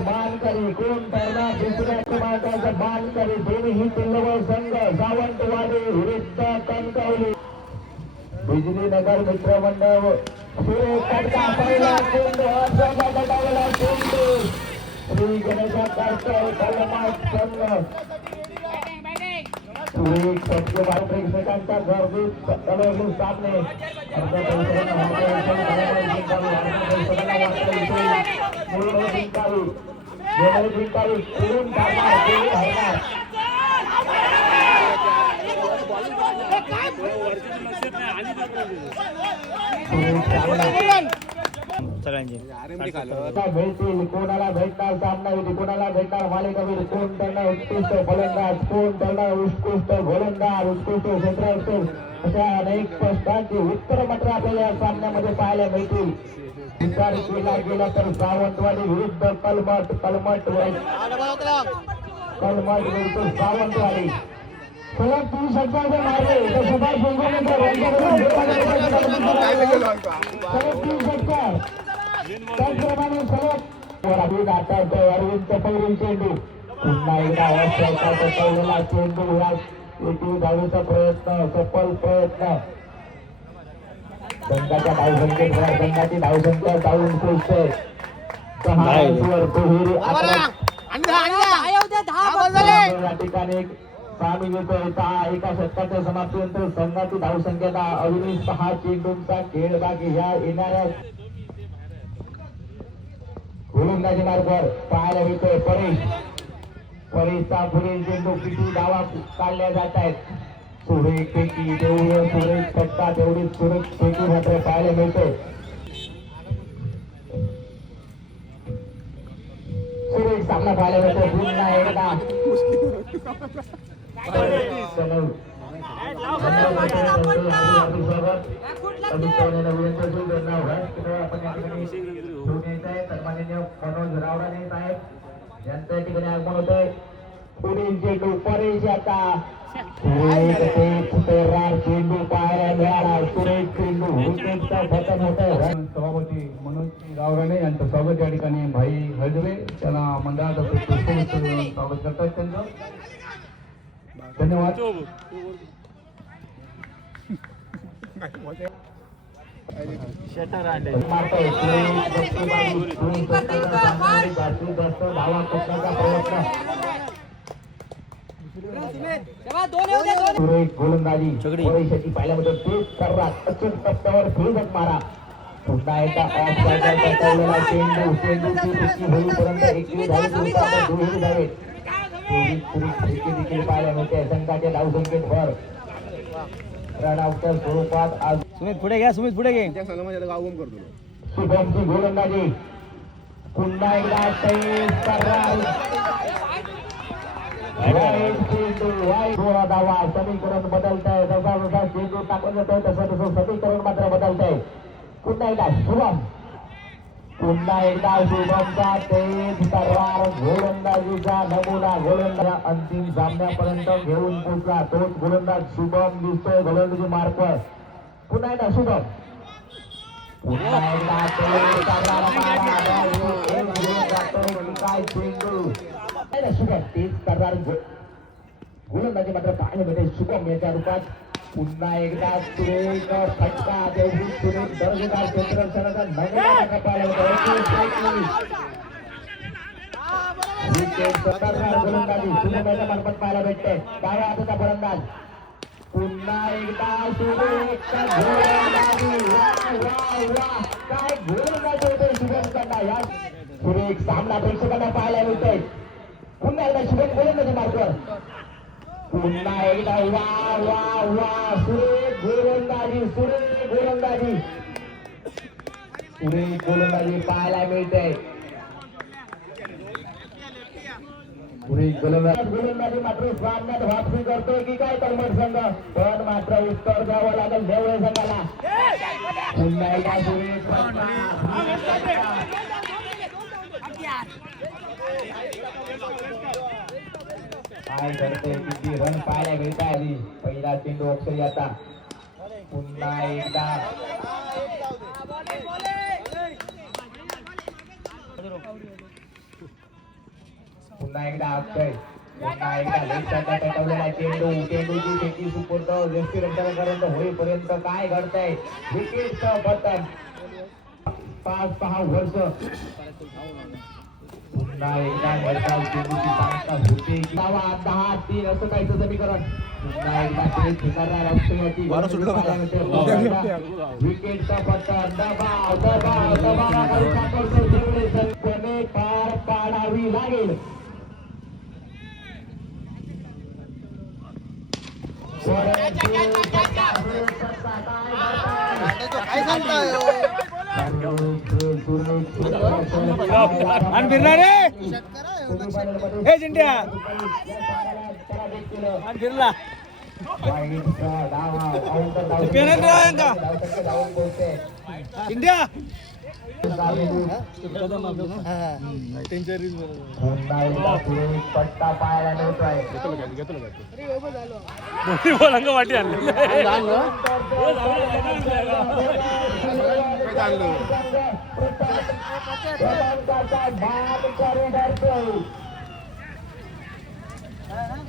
बालकरी कोण करणार दुसऱ्या क्रमांकाचा बालकरी दोन्ही किल्लवर संघ सावंतवाडी विरुद्ध कणकवली बिजली नगर मित्र मंडळ पहिला श्री गणेशा कार्तिक कलमाट संघ प्रेक्षकांच्या गर्दीत कलरलू सामने भेटतील कोणाला भेटणार सामना कोणाला भेटणार मालिकावीर कोण त्यांना उत्कृष्ट फलंदाज कोण त्यांना उत्कृष्ट गोलंदाज उत्कृष्ट क्षेत्ररक्षक अशा अनेक प्रश्नांची उत्तर मात्र आपल्याला या सामन्यामध्ये पाहायला मिळतील. विचार केला गेला तर सावंतवाडी विरुद्ध कलमट विरुद्ध सावंतवाडी सलग 30 षटकांचे मारले तर सुभाष त्याचप्रमाणे सलग अरविंद चपळून चेंडू पुन्हा एकदा चेंडू धावण्याचा प्रयत्न सफल प्रयत्न संघाच्या धावसंख्येत संघाची धावसंख्या जाऊन पोहोचते 6 या ठिकाणी सामील होतोय. एका षटकाच्या समाप्तीनंतर संघाची धावसंख्या अजूनही 6 चेंडूंचा खेळ बाकी ह्या येणाऱ्या गोलंदाजी मार्गावर पाहायला मिळतोय. परेशचा पुढील चेंडू किती धावा काढल्या जात आहेत. सुरेख फेकी तेवढी सुरेख फटका तेवढी सुरेख फेकी मात्र पाहायला मिळते. सुरेख सामना पाहायला मिळतो. पुन्हा एकदा मनोज रावराणे साहेब यांच्या ठिकाणी आगमन होतंय. पुढील चेंडू परेश आता चेंडू पाहायला मिळाला. सुरेश चेंडू पतन होतंय. सभापती मनोज रावराणे यांचं स्वागत या ठिकाणी भाई हळदवे त्यांना मंडळाचं स्वागत करतात त्यांचं धन्यवाद. गोलंदाजी परेशाची पाहिल्यामध्ये तेज करतात अचूक टप्प्यावर फिरत मारा. पुन्हा एकदा होईपर्यंत एकवी धावे देखील पाहायला मिळते. संघाच्या धावसंख्येत भर रनआउटच्या स्वरूपात आज सुमित पुढे घ्या. सुमित पुढे घे. शुभमची गोलंदाजी पुन्हा एकदा धावा. समीकरण बदलत आहे. जसा जसा चेंडू टाकला जातोय तसं तसं समीकरण मात्र बदलत आहे. पुन्हा एकदा शुभम पुन्हा एकदा शुभमचा तेज तर्रार गोलंदाजीचा नमुना गोलंदाज अंतिम सामन्यापर्यंत घेऊन पोहोचला. तोच गोलंदाज शुभम दिसतोय गोलंदाजी मार्कवर. पुन्हा एकदा शुभम पुन्हा एकदा काय चेंडू शुभम तेज तर्रार गोलंदाजी मात्र पाहायला मिळते. शुभम याच्या रूपात पुन्हा एकदा सुरेख फटका देवजी सुरेख दर्जेदार क्षेत्ररक्षणाचा नमुना पाहायला गोलंदाजी सुरेखाच्या मार्फत पाहायला भेटते. डाव्या हाताचा फलंदाज पुन्हा एकदा सुरेख काय गोलंदाजी होते शुभमकडनं. या सुरेख सामना प्रेक्षकांना पाहायला मिळतोय. पुन्हा एकदा शुभम गोलंदाजी मार्गावर पुन्हा एकदा वा वा वा सुरेख गोलंदाजी पाहायला मिळते. गोलंदाजी मात्र सामन्यात वापसी करतोय की काय कलमट संघ. पण मात्र उत्तर द्यावं लागेल देवळे संघाला. पुन्हा एकदा सुरेख काय करते किती रन पाहायला मिळत आहे. पहिला चेंडू अक्षरी आता पुन्हा एकदा पुन्हा एकदा अक्षय पुन्हा एकदा लेफ्ट साईडला पेटवलेला चेंडूची फेकी सुपूर्द यष्टीरक्षणापर्यंत होईपर्यंत काय घडतंय विकेटचं पतन 5-6 वर्ष पुन्हा एकदा निर्धाव चेंडूची सांगता होते 10-3 असं काहीच समीकरण पुन्हा एकदा तेच ठिकाणा राष्ट्रीयची विकेटचा पतन दबाव संख्येने पार पाडावी लागेल इंडिया पट्टा पाहायला मिळतोय वाटी आणलं